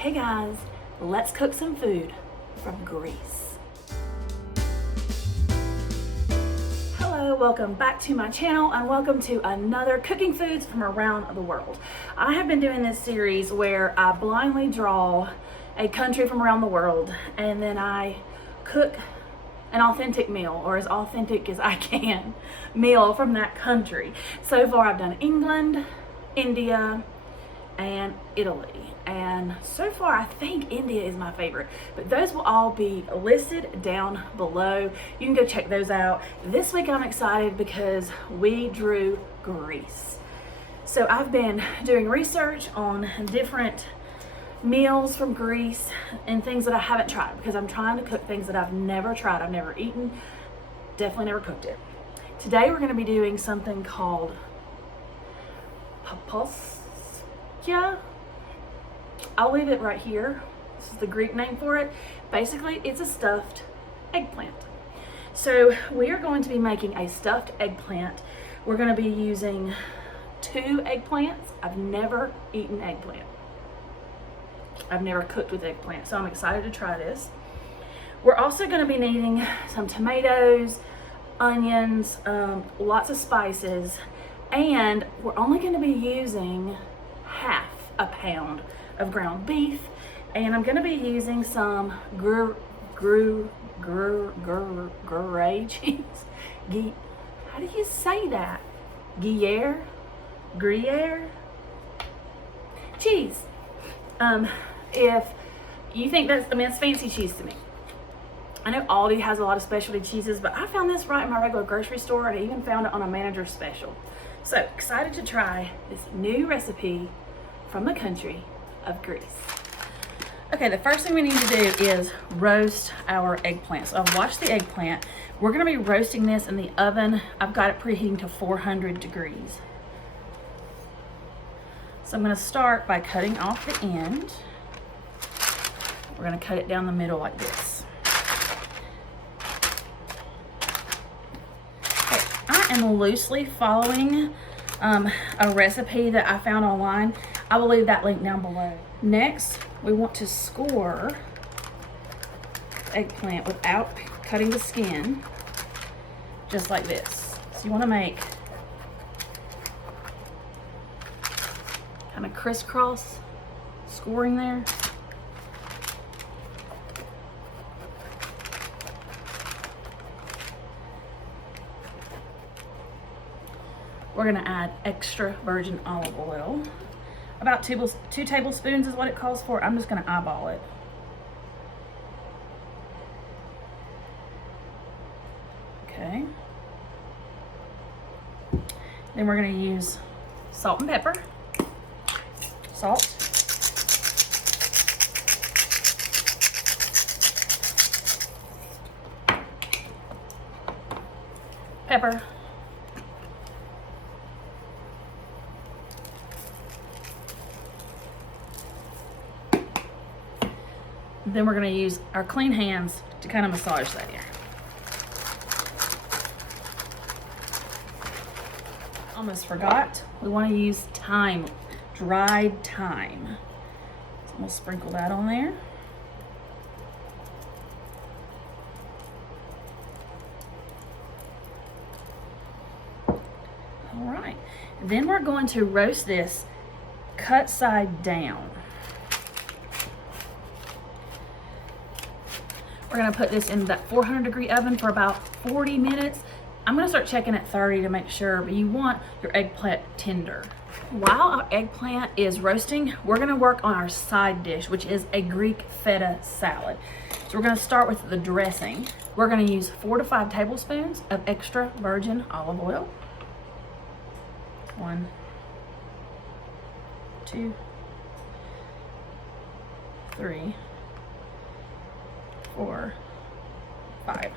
Hey guys, let's cook some food from Greece. Hello, welcome back to my channel and welcome to another cooking foods from around the world. I have been doing this series where I blindly draw a country from around the world and then I cook an authentic meal, or as authentic as I can, meal from that country. So far I've done England, India, and Italy, and so far I think India is my favorite, but those will all be listed down below. You can go check those out. This week I'm excited because we drew Greece. So I've been doing research on different meals from Greece and things that I haven't tried, because I'm trying to cook things that I've never tried, I've never eaten, definitely never cooked it. Today we're going to be doing something called papos. Yeah, I'll leave it right here. This is the Greek name for it. Basically, it's a stuffed eggplant. So we are going to be making a stuffed eggplant. We're going to be using 2 eggplants. I've never eaten eggplant. I've never cooked with eggplant, so I'm excited to try this. We're also going to be needing some tomatoes, onions, lots of spices, and we're only going to be using half a pound of ground beef, and I'm going to be using some Gruyere cheese. How do you say that? Gruyere cheese. If you think that's, it's fancy cheese to me. I know Aldi has a lot of specialty cheeses, but I found this right in my regular grocery store, and I even found it on a manager special. So excited to try this new recipe from the country of Greece. Okay, the first thing we need to do is roast our eggplant. So I've washed the eggplant. We're gonna be roasting this in the oven. I've got it preheating to 400 degrees. So I'm gonna start by cutting off the end. We're gonna cut it down the middle like this. Okay, I am loosely following a recipe that I found online. I will leave that link down below. Next, we want to score the eggplant without cutting the skin, just like this. So you wanna make kind of crisscross scoring there. We're gonna add extra virgin olive oil. About 2 tablespoons is what it calls for. I'm just gonna eyeball it. Okay. Then we're gonna use salt and pepper. Salt. Pepper. Then we're going to use our clean hands to kind of massage that in. Almost forgot, we want to use thyme, dried thyme. So we'll sprinkle that on there. All right, then we're going to roast this cut side down. We're gonna put this in that 400 degree oven for about 40 minutes. I'm gonna start checking at 30 to make sure, but you want your eggplant tender. While our eggplant is roasting, we're gonna work on our side dish, which is a Greek feta salad. So we're gonna start with the dressing. We're gonna use 4 to 5 tablespoons of extra virgin olive oil. 1, 2, 3, 4, 5.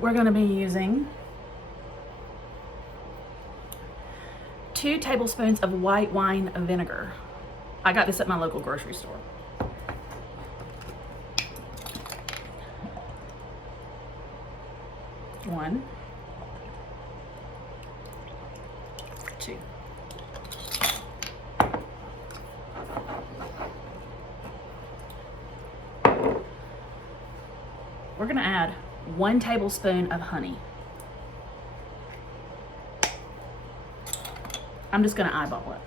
We're going to be using 2 tablespoons of white wine vinegar. I got this at my local grocery store. 1, too. We're gonna add 1 tablespoon of honey. I'm just gonna eyeball it.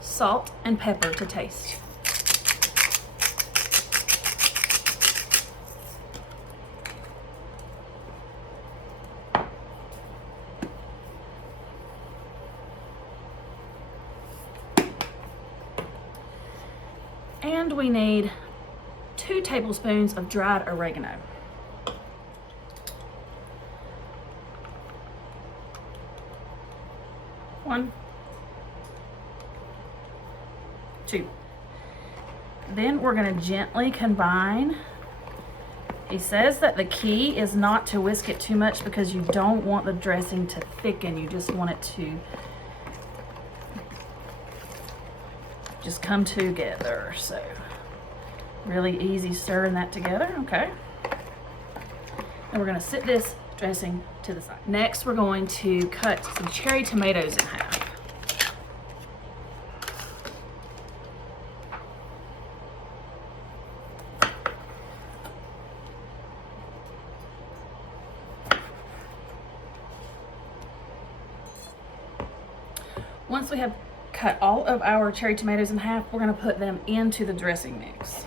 Salt and pepper to taste. And we need 2 tablespoons of dried oregano. One, 2. Then we're going to gently combine. He says that the key is not to whisk it too much because you don't want the dressing to thicken. You just want it to just come together. So really easy stirring that together. Okay. And we're going to sit this dressing to the side. Next, we're going to cut some cherry tomatoes in half. Once we have cut all of our cherry tomatoes in half, we're going to put them into the dressing mix.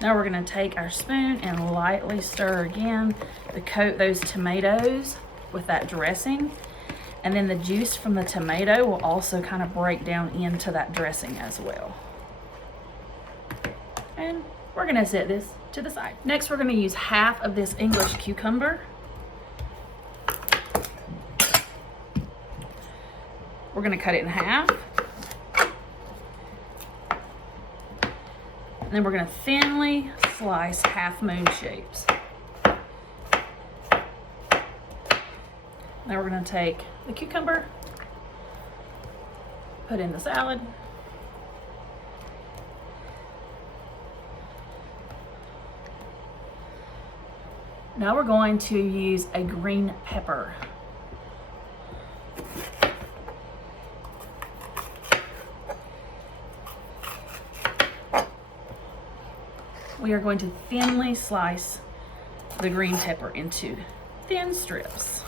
Now we're going to take our spoon and lightly stir again to coat those tomatoes with that dressing. And then the juice from the tomato will also kind of break down into that dressing as well. And we're going to set this to the side. Next, we're going to use half of this English cucumber. We're going to cut it in half. And then we're going to thinly slice half moon shapes. Now we're going to take the cucumber, put in the salad. Now we're going to use a green pepper. We are going to thinly slice the green pepper into thin strips.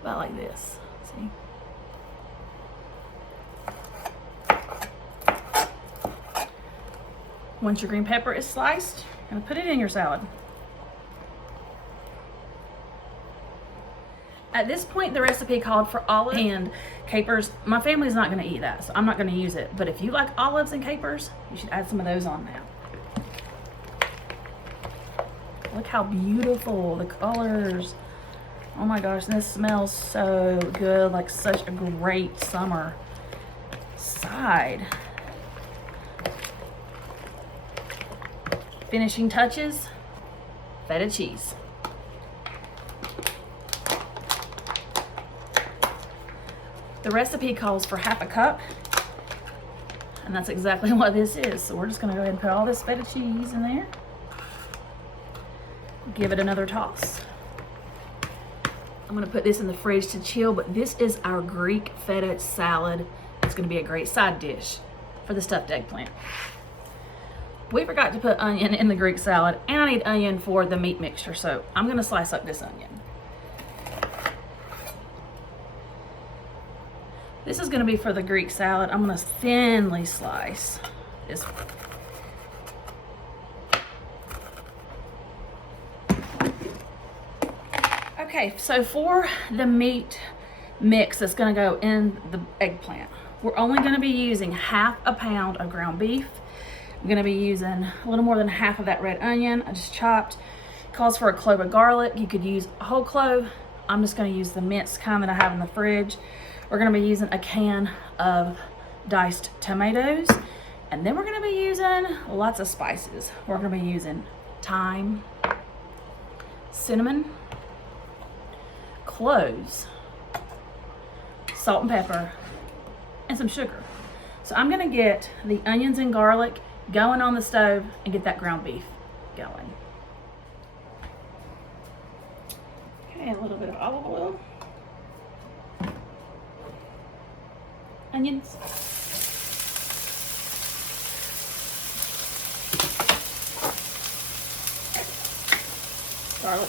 About like this, see? Once your green pepper is sliced, you're gonna put it in your salad. At this point, the recipe called for olives and capers. My family's not gonna eat that, so I'm not gonna use it. But if you like olives and capers, you should add some of those on now. Look how beautiful the colors. Oh my gosh, this smells so good, like such a great summer side. Finishing touches, feta cheese. The recipe calls for half a cup, and that's exactly what this is. So we're just gonna go ahead and put all this feta cheese in there. Give it another toss. I'm gonna put this in the fridge to chill, but this is our Greek feta salad. It's gonna be a great side dish for the stuffed eggplant. We forgot to put onion in the Greek salad, and I need onion for the meat mixture, so I'm gonna slice up this onion. This is gonna be for the Greek salad. I'm gonna thinly slice this one. Okay, so for the meat mix that's gonna go in the eggplant, we're only gonna be using half a pound of ground beef. I'm gonna be using a little more than half of that red onion I just chopped. It calls for a clove of garlic. You could use a whole clove. I'm just gonna use the minced kind that I have in the fridge. We're gonna be using a can of diced tomatoes, and then we're gonna be using lots of spices. We're gonna be using thyme, cinnamon, cloves, salt and pepper, and some sugar. So I'm gonna get the onions and garlic going on the stove and get that ground beef going. Okay, a little bit of olive oil. Onions. Garlic.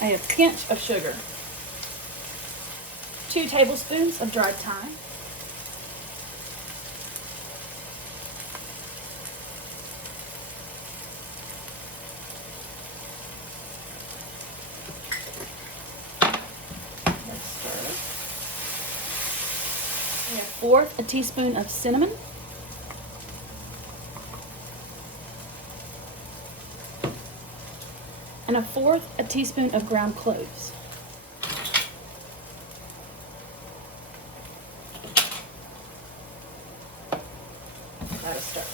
A pinch of sugar. 2 tablespoons of dried thyme. Let's stir. 1/4 teaspoon of cinnamon. And 1/4 teaspoon of ground cloves. Let it stir.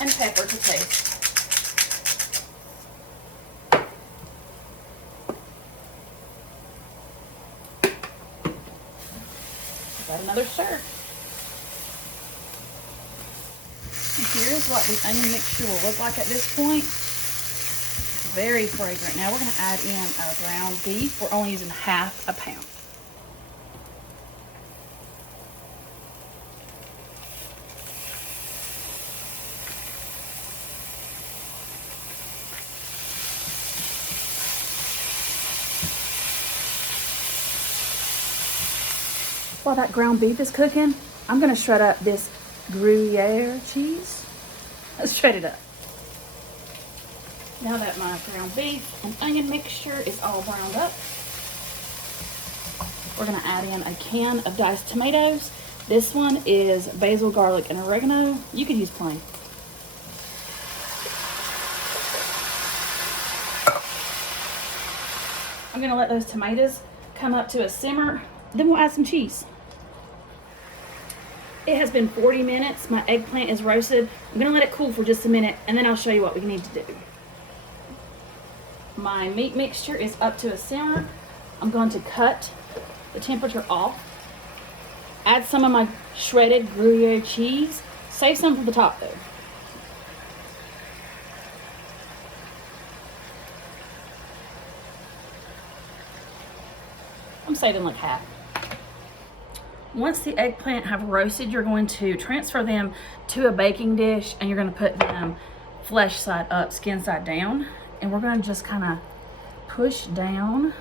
And pepper to taste. Got another stir. And here's what the onion mixture will look like at this point. Very fragrant. Now we're going to add in our ground beef. We're only using 1/2 pound. While that ground beef is cooking, I'm gonna shred up this Gruyere cheese. Let's shred it up. Now that my ground beef and onion mixture is all browned up, we're gonna add in a can of diced tomatoes. This one is basil, garlic, and oregano. You could use plain. I'm gonna let those tomatoes come up to a simmer. Then we'll add some cheese. It has been 40 minutes. My eggplant is roasted. I'm gonna let it cool for just a minute and then I'll show you what we need to do. My meat mixture is up to a simmer. I'm going to cut the temperature off. Add some of my shredded Gruyere cheese. Save some for the top though. I'm saving like 1/2. Once the eggplant have roasted, you're going to transfer them to a baking dish and you're going to put them flesh side up, skin side down. And we're going to just kind of push down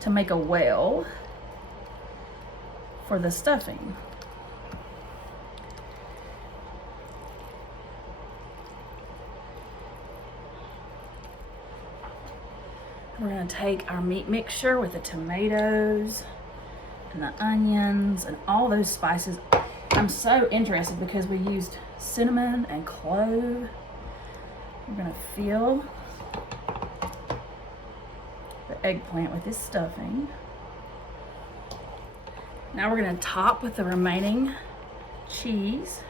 to make a well for the stuffing. We're going to take our meat mixture with the tomatoes and the onions and all those spices. I'm so interested because we used cinnamon and clove. We're gonna fill the eggplant with this stuffing. Now we're gonna top with the remaining cheese.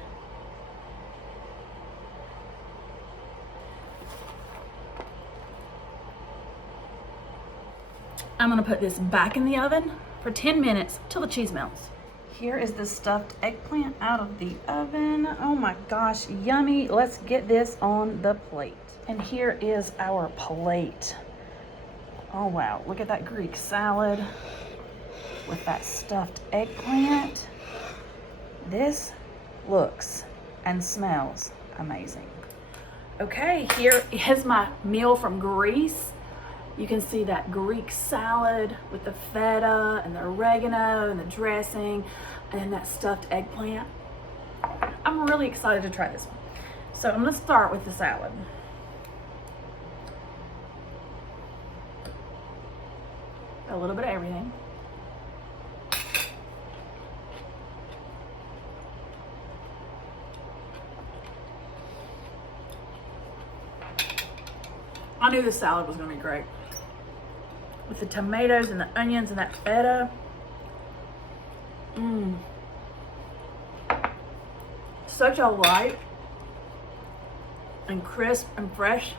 I'm gonna put this back in the oven for 10 minutes till the cheese melts. Here is the stuffed eggplant out of the oven. Oh my gosh, yummy. Let's get this on the plate. And here is our plate. Oh wow, look at that Greek salad with that stuffed eggplant. This looks and smells amazing. Okay, here is my meal from Greece. You can see that Greek salad with the feta and the oregano and the dressing and that stuffed eggplant. I'm really excited to try this one. So I'm gonna start with the salad. A little bit of everything. I knew this salad was gonna be great. With the tomatoes and the onions and that feta. Such a light and crisp and fresh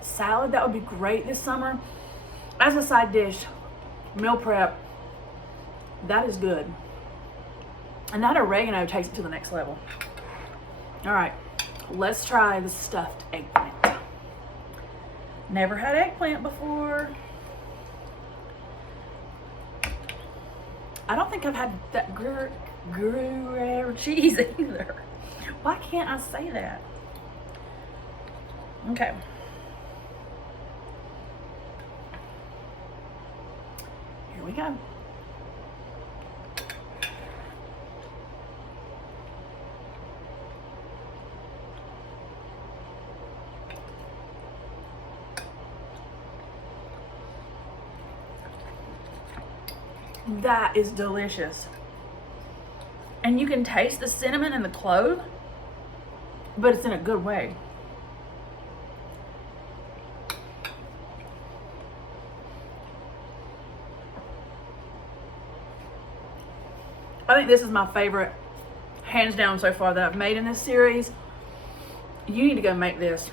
salad. That would be great this summer as a side dish, meal prep. That is good. And that oregano takes it to the next level. All right, let's try the stuffed eggplant. Never had eggplant before. I don't think I've had that Gruyere cheese either. Why can't I say that? Okay. Here we go. That is delicious. And you can taste the cinnamon and the clove, but it's in a good way. I think this is my favorite, hands down so far, that I've made in this series. You need to go make this.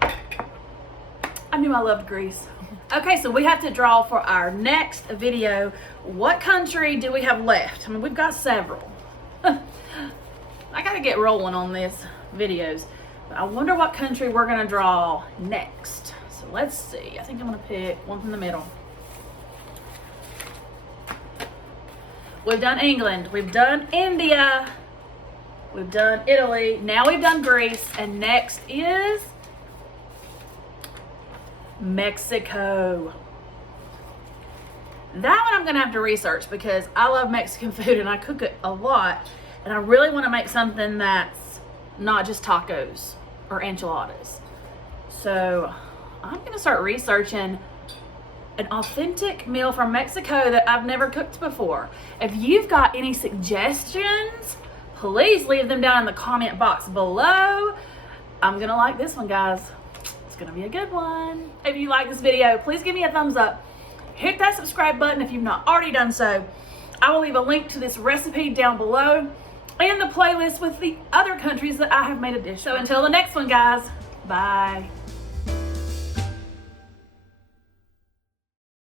I knew I loved grease. Okay, so we have to draw for our next video. What country do we have left? I mean, we've got several. I gotta get rolling on these videos. But I wonder what country we're gonna draw next. So let's see. I think I'm gonna pick one from the middle. We've done England, we've done India, we've done Italy, now we've done Greece, and next is Mexico. That one I'm gonna have to research because I love Mexican food and I cook it a lot, and I really want to make something that's not just tacos or enchiladas. So I'm gonna start researching an authentic meal from Mexico that I've never cooked before. If you've got any suggestions, please leave them down in the comment box below. I'm gonna like this one, guys. It's gonna be a good one. If you like this video, please give me a thumbs up. Hit that subscribe button if you've not already done so. I will leave a link to this recipe down below and the playlist with the other countries that I have made a dish. So until the next one, guys, bye.